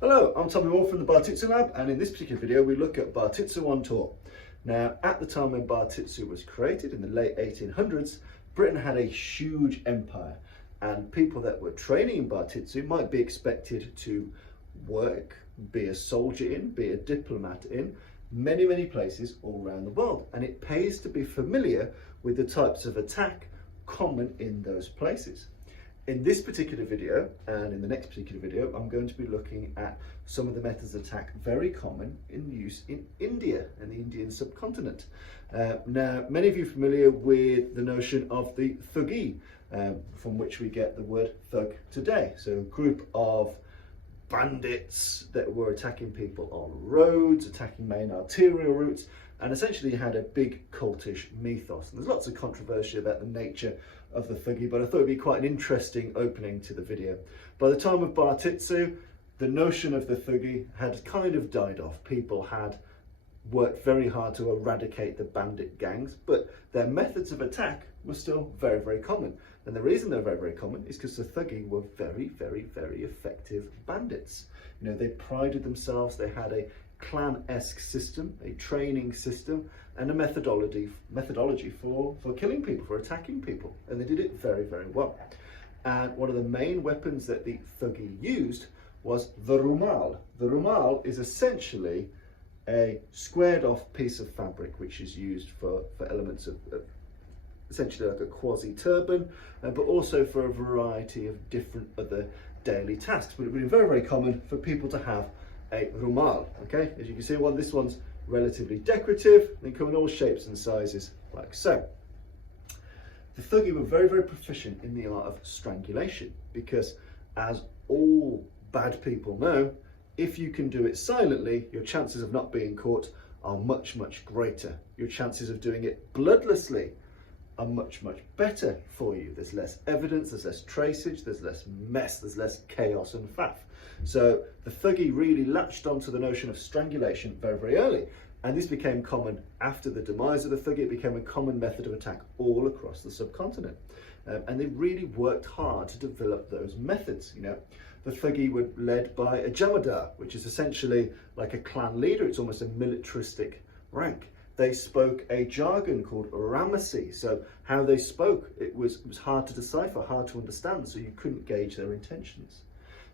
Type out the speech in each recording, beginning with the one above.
Hello, I'm Tommy Moore from the Bartitsu Lab, and in this particular video we look at Bartitsu on tour. Now, at the time when Bartitsu was created in the late 1800s, Britain had a huge empire, and people that were training in Bartitsu might be expected to work, be a soldier in, be a diplomat in many places all around the world, and it pays to be familiar with the types of attack common in those places. In this particular video, and in the next particular video, I'm going to be looking at some of the methods of attack very common in use in India and the Indian subcontinent. Now, many of you are familiar with the notion of the Thuggee, from which we get the word thug today. So a group of bandits that were attacking people on roads, attacking main arterial routes, and essentially had a big cultish mythos. And there's lots of controversy about the nature of the Thuggee, but I thought it'd be quite an interesting opening to the video. By the time of Bartitsu, the notion of the Thuggee had kind of died off. People had worked very hard to eradicate the bandit gangs, but their methods of attack were still very common. And the reason they're very common is because the Thuggee were very effective bandits. You know, they prided themselves, they had a clan-esque system, a training system, and a methodology for killing people, for attacking people, and they did it very well. And one of the main weapons that the Thuggee used was the rumal. The rumal is essentially a squared off piece of fabric which is used for elements of essentially like a quasi turban, but also for a variety of different other daily tasks. But it would be very common for people to have a rumal. Okay, as you can see, this one's relatively decorative. They come in all shapes and sizes, like so. The Thuggee were very proficient in the art of strangulation, because as all bad people know, if you can do it silently, your chances of not being caught are much greater. Your chances of doing it bloodlessly are much better for you. There's less evidence, there's less traceage, there's less mess, there's less chaos and faff. So the Thuggee really latched onto the notion of strangulation very early, and this became common after the demise of the Thuggee. It became a common method of attack all across the subcontinent, and they really worked hard to develop those methods. You know, the Thuggee were led by a jamadar, which is essentially like a clan leader. It's almost a militaristic rank. They spoke a jargon called Ramasi. So how they spoke, it was hard to decipher, hard to understand, so you couldn't gauge their intentions.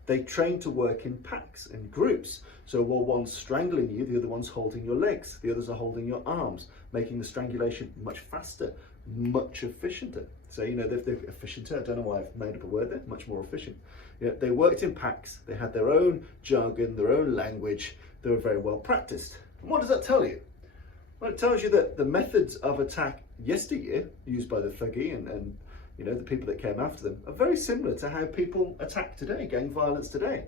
They trained to work in packs and groups. So while one's strangling you, the other one's holding your legs, the others are holding your arms, making the strangulation much faster, much efficienter. So, you know, they're efficienter. I don't know why I've made up a word there, much more efficient. You know, they worked in packs, they had their own jargon, their own language, they were very well practiced. And what does that tell you? Well, it tells you that the methods of attack yesteryear used by the Thuggee and you know, the people that came after them are very similar to how people attack today, gang violence today.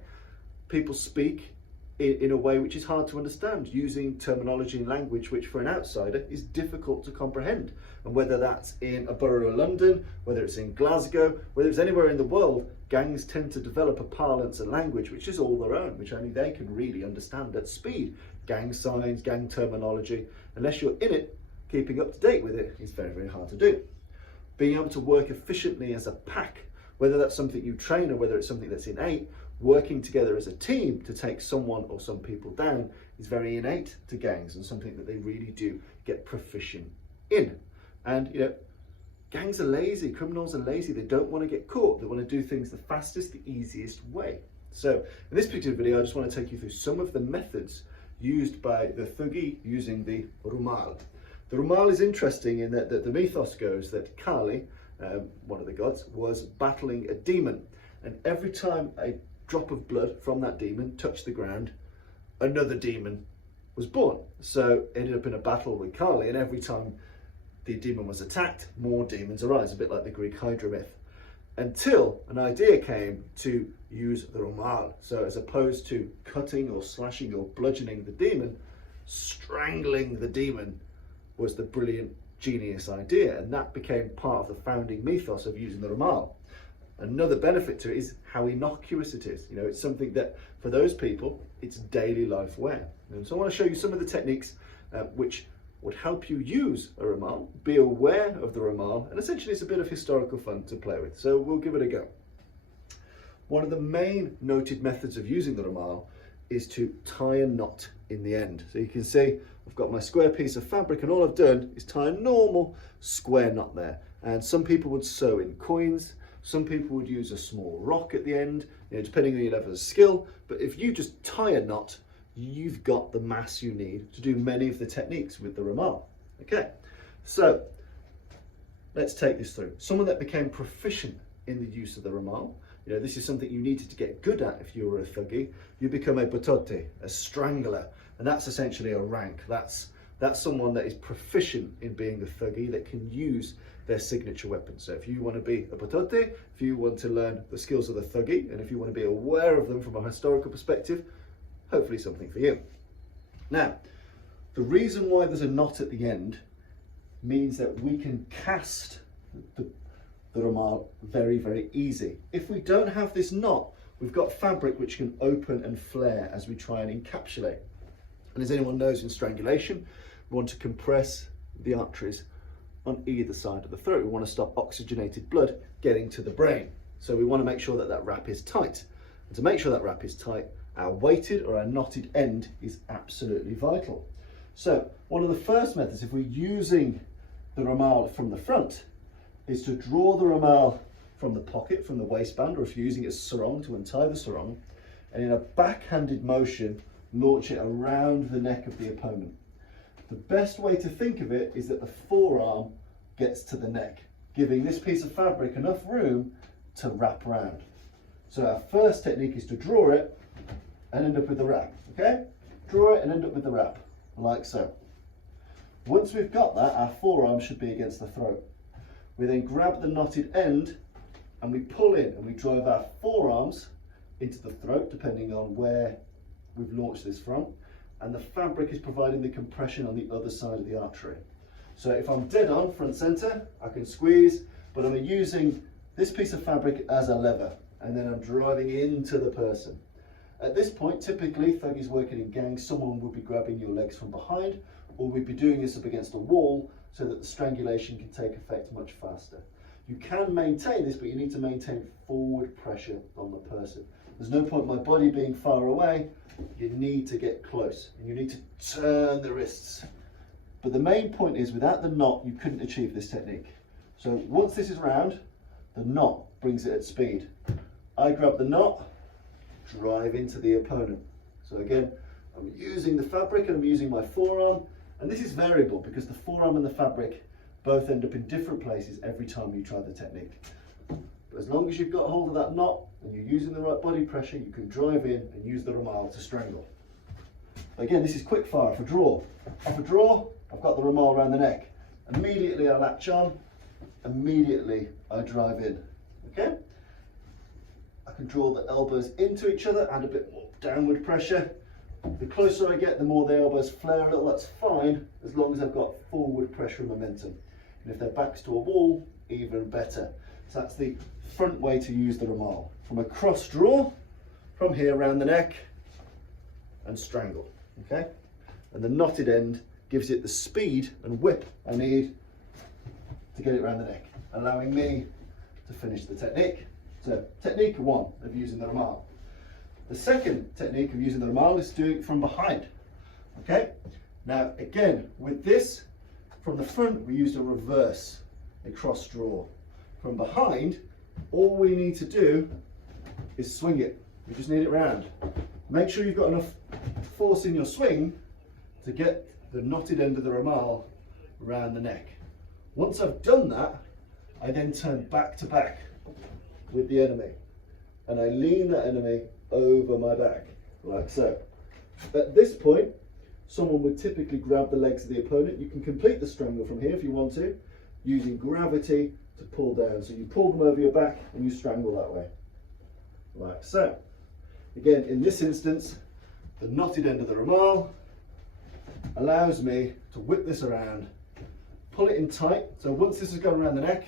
People speak in a way which is hard to understand, using terminology and language which for an outsider is difficult to comprehend. And whether that's in a borough of London, whether it's in Glasgow, whether it's anywhere in the world, gangs tend to develop a parlance and language which is all their own, which only they can really understand at speed. Gang signs, gang terminology, unless you're in it, keeping up to date with it is very hard to do. Being able to work efficiently as a pack, whether that's something you train or whether it's something that's innate, working together as a team to take someone or some people down is very innate to gangs and something that they really do get proficient in. And you know, gangs are lazy, criminals are lazy, they don't want to get caught, they want to do things the fastest, the easiest way. So in this particular video, I just want to take you through some of the methods used by the Thuggee using the rumal. The rumal is interesting in that the mythos goes that Kali, one of the gods, was battling a demon, and every time a drop of blood from that demon touched the ground, another demon was born. So it ended up in a battle with Kali, and every time the demon was attacked, more demons arise, a bit like the Greek Hydra myth, until an idea came to use the rumal. So as opposed to cutting or slashing or bludgeoning the demon, strangling the demon was the brilliant, genius idea, and that became part of the founding mythos of using the rumal. Another benefit to it is how innocuous it is. You know, it's something that for those people, it's daily life wear. And so I want to show you some of the techniques which would help you use a rumal, be aware of the rumal, and essentially it's a bit of historical fun to play with. So we'll give it a go. One of the main noted methods of using the rumal is to tie a knot in the end. So you can see I've got my square piece of fabric and all I've done is tie a normal square knot there. And some people would sew in coins, some people would use a small rock at the end, depending on your level of skill. But if you just tie a knot, you've got the mass you need to do many of the techniques with the rumal. Okay, so let's take this through. Someone that became proficient in the use of the rumal, this is something you needed to get good at if you were a Thuggee. You become a garotte, a strangler, and that's essentially a rank. That's someone that is proficient in being a Thuggee that can use their signature weapon. So if you want to be a garotte, if you want to learn the skills of the Thuggee, and if you want to be aware of them from a historical perspective, hopefully something for you. Now, the reason why there's a knot at the end means that we can cast the rumal very, very easy. If we don't have this knot, we've got fabric which can open and flare as we try and encapsulate. And as anyone knows, in strangulation, we want to compress the arteries on either side of the throat. We want to stop oxygenated blood getting to the brain. So we want to make sure that that wrap is tight. And to make sure that wrap is tight, our weighted or our knotted end is absolutely vital. So one of the first methods, if we're using the rumal from the front, is to draw the rumal from the pocket, from the waistband, or if you're using it as sarong, to untie the sarong, and in a backhanded motion, launch it around the neck of the opponent. The best way to think of it is that the forearm gets to the neck, giving this piece of fabric enough room to wrap around. So our first technique is to draw it and end up with the wrap, okay? Draw it and end up with the wrap, like so. Once we've got that, our forearm should be against the throat. We then grab the knotted end and we pull in and we drive our forearms into the throat, depending on where we've launched this from. And the fabric is providing the compression on the other side of the artery. So if I'm dead on front center, I can squeeze, but I'm using this piece of fabric as a lever, and then I'm driving into the person. At this point, typically, Thuggees working in gangs, someone would be grabbing your legs from behind, or we'd be doing this up against a wall so that the strangulation can take effect much faster. You can maintain this, but you need to maintain forward pressure on the person. There's no point my body being far away. You need to get close and you need to turn the wrists. But the main point is, without the knot, you couldn't achieve this technique. So once this is round, the knot brings it at speed. I grab the knot, drive into the opponent. So again, I'm using the fabric and I'm using my forearm. And this is variable because the forearm and the fabric both end up in different places every time you try the technique. But as long as you've got hold of that knot and you're using the right body pressure, you can drive in and use the rumal to strangle. Again, this is quick fire. Off a draw, I've got the rumal around the neck. Immediately I latch on, immediately I drive in, okay? I can draw the elbows into each other, add a bit more downward pressure. The closer I get, the more the elbows flare a little. That's fine, as long as I've got forward pressure and momentum. And if their back's to a wall, even better. So that's the front way to use the rumal. From a cross draw, from here around the neck, and strangle, okay? And the knotted end gives it the speed and whip I need to get it around the neck, allowing me to finish the technique. So technique one of using the rumal. The second technique of using the rumal is doing it from behind, okay? Now, again, with this, from the front, we used a reverse, a cross draw. From behind, all we need to do is swing it. We just need it round. Make sure you've got enough force in your swing to get the knotted end of the rumal around the neck. Once I've done that, I then turn back to back with the enemy, and I lean that enemy over my back, like so. At this point, someone would typically grab the legs of the opponent. You can complete the strangle from here if you want to, using gravity to pull down. So you pull them over your back and you strangle that way, like so. Again, in this instance, the knotted end of the rumal allows me to whip this around, pull it in tight. So once this has gone around the neck,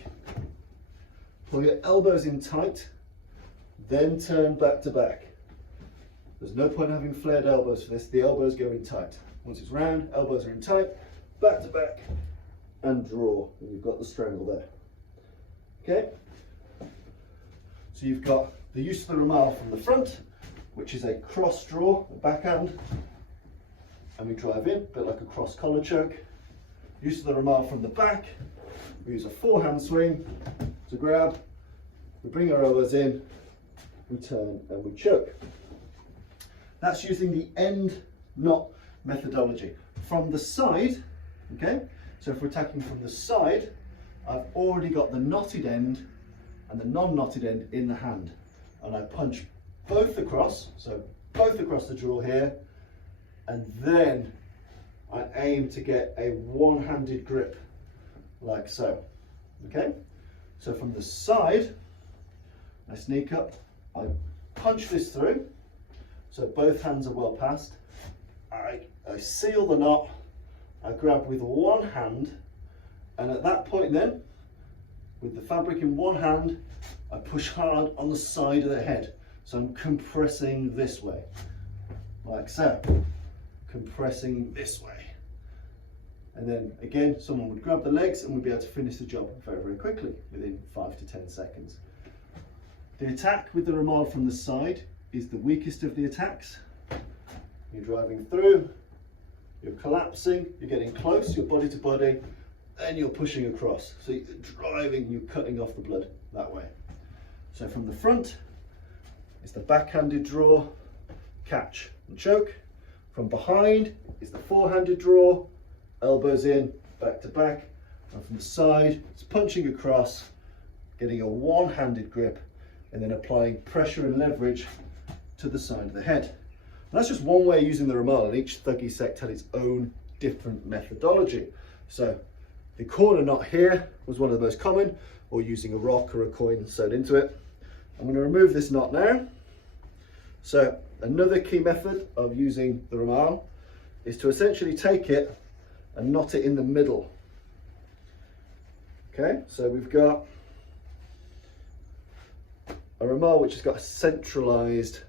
pull your elbows in tight, then turn back to back. There's no point having flared elbows for this. The elbows go in tight. Once it's round, elbows are in tight, back to back, and draw. And you've got the strangle there. Okay? So you've got the use of the rumal from the front, which is a cross draw, the backhand, and we drive in, a bit like a cross collar choke. Use of the rumal from the back, we use a forehand swing to grab, we bring our elbows in, we turn and we choke. That's using the end knot methodology. From the side, okay, so if we're attacking from the side, I've already got the knotted end and the non-knotted end in the hand. And I punch both across, so both across the draw here, and then I aim to get a one-handed grip, like so, okay? So from the side, I sneak up, I punch this through, so both hands are well past. I seal the knot, I grab with one hand, and at that point then, with the fabric in one hand, I push hard on the side of the head. So I'm compressing this way, like so, compressing this way. And then again, someone would grab the legs and we'd be able to finish the job very, very quickly, within 5 to 10 seconds. The attack with the rumal from the side is the weakest of the attacks. You're driving through, you're collapsing, you're getting close, you're body to body, then you're pushing across. So you're driving, you're cutting off the blood that way. So from the front, it's the backhanded draw, catch and choke. From behind is the forehanded draw, elbows in, back to back. And from the side, it's punching across, getting a one-handed grip, and then applying pressure and leverage to the side of the head. And that's just one way of using the rumal, and each Thuggee sect had its own different methodology. So the corner knot here was one of the most common, or using a rock or a coin sewed into it. I'm going to remove this knot now. So another key method of using the rumal is to essentially take it and knot it in the middle. Okay, so we've got a rumal which has got a centralized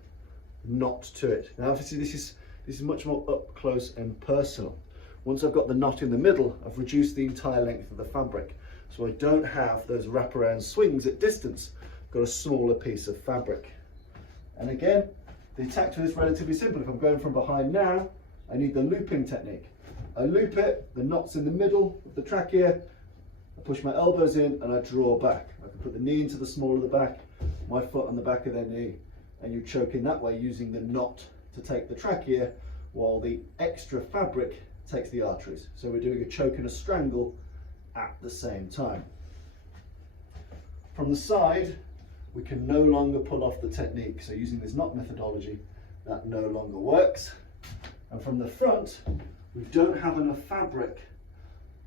knot to it. Now obviously this is much more up close and personal. Once I've got the knot in the middle, I've reduced the entire length of the fabric, so I don't have those wraparound swings at distance. I've got a smaller piece of fabric. And again, the attack to this is relatively simple. If I'm going from behind now, I need the looping technique. I loop it, the knot's in the middle of the trachea, I push my elbows in and I draw back. I can put the knee into the small of the back, my foot on the back of their knee, and you choke in that way using the knot to take the trachea while the extra fabric takes the arteries. So we're doing a choke and a strangle at the same time. From the side, we can no longer pull off the technique. So using this knot methodology, that no longer works. And from the front, we don't have enough fabric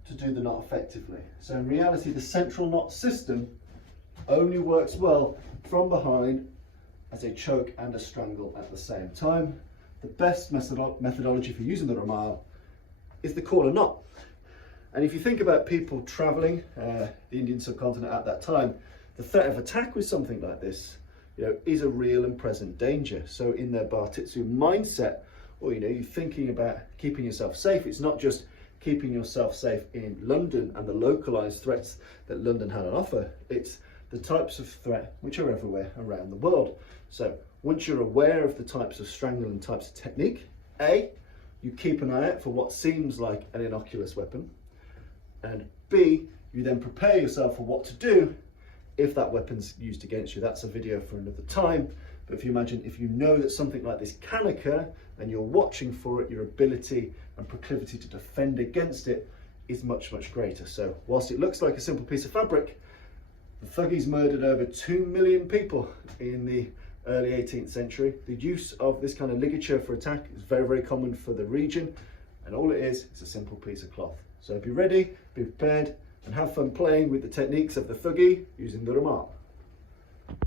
to do the knot effectively. So in reality, the central knot system only works well from behind as a choke and a strangle at the same time. The best methodology for using the rumal is the corner knot. And if you think about people traveling the Indian subcontinent at that time, the threat of attack with something like this, is a real and present danger. So in their Bartitsu mindset, or you're thinking about keeping yourself safe, it's not just keeping yourself safe in London and the localized threats that London had on offer, it's the types of threat which are everywhere around the world. So once you're aware of the types of strangle and types of technique, A, you keep an eye out for what seems like an innocuous weapon, and B, you then prepare yourself for what to do if that weapon's used against you. That's a video for another time, but if you imagine, if you know that something like this can occur and you're watching for it, your ability and proclivity to defend against it is much, much greater. So whilst it looks like a simple piece of fabric, the Thuggees murdered over 2 million people in the early 18th century. The use of this kind of ligature for attack is very, very common for the region, and all it is a simple piece of cloth. So be ready, be prepared, and have fun playing with the techniques of the Thuggee using the rumal.